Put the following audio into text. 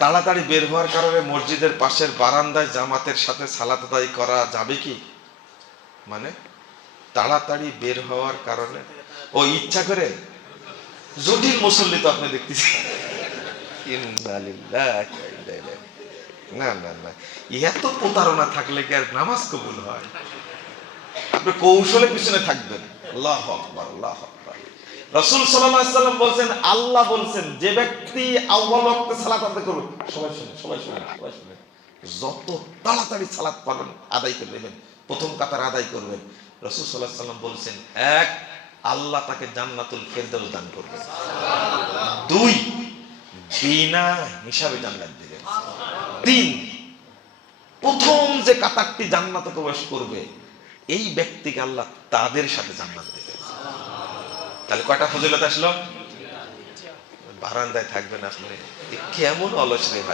তাড়াতাড়ি বের হওয়ার কারণে মসজিদের পাশের বারান্দায় জামাতের সাথে সালাত আদায় করা যাবে কি? মানে তাড়াতাড়ি বের হওয়ার কারণে ও ইচ্ছা করে জটিল মুসল্লি তো আপনি দেখতেছেন। না না না, এত প্রতারণা থাকলে কি আর নামাজ কবুল হয়? আপনি কৌশলে পিছনে থাকবেন। আল্লাহু আকবার, আল্লাহু আকবার। রাসূল সাল্লাল্লাহু আলাইহি ওয়াসাল্লাম বলেন, আল্লাহ বলেন, যে ব্যক্তি আউয়াল ওয়াক্তে সালাত আদায় করবে, সবাই শুনেন, সবাই শুনেন, সবাই শুনেন, যত তাড়াতাড়ি সালাত পাবেন আদায় করে নেবেন, প্রথম কাতার আদায় করবেন। রাসূল সাল্লাল্লাহু আলাইহি ওয়াসাল্লাম বলেন, এক, আল্লাহ তাকে জান্নাতুল ফেরদাউস দান করবেন। দুই, বিনা হিসাবে জান্নাত দিবেন। তিন, প্রথম যে কাতারটি জান্নাতে প্রবেশ করবে এই ব্যক্তিকে আল্লাহ তাদের সাথে জান্নাত দেবে। তাহলে কয়টা ফজিলত আসলো? বারান্দায় থাকবেন আপনি, কেমন অলস রে ভাই।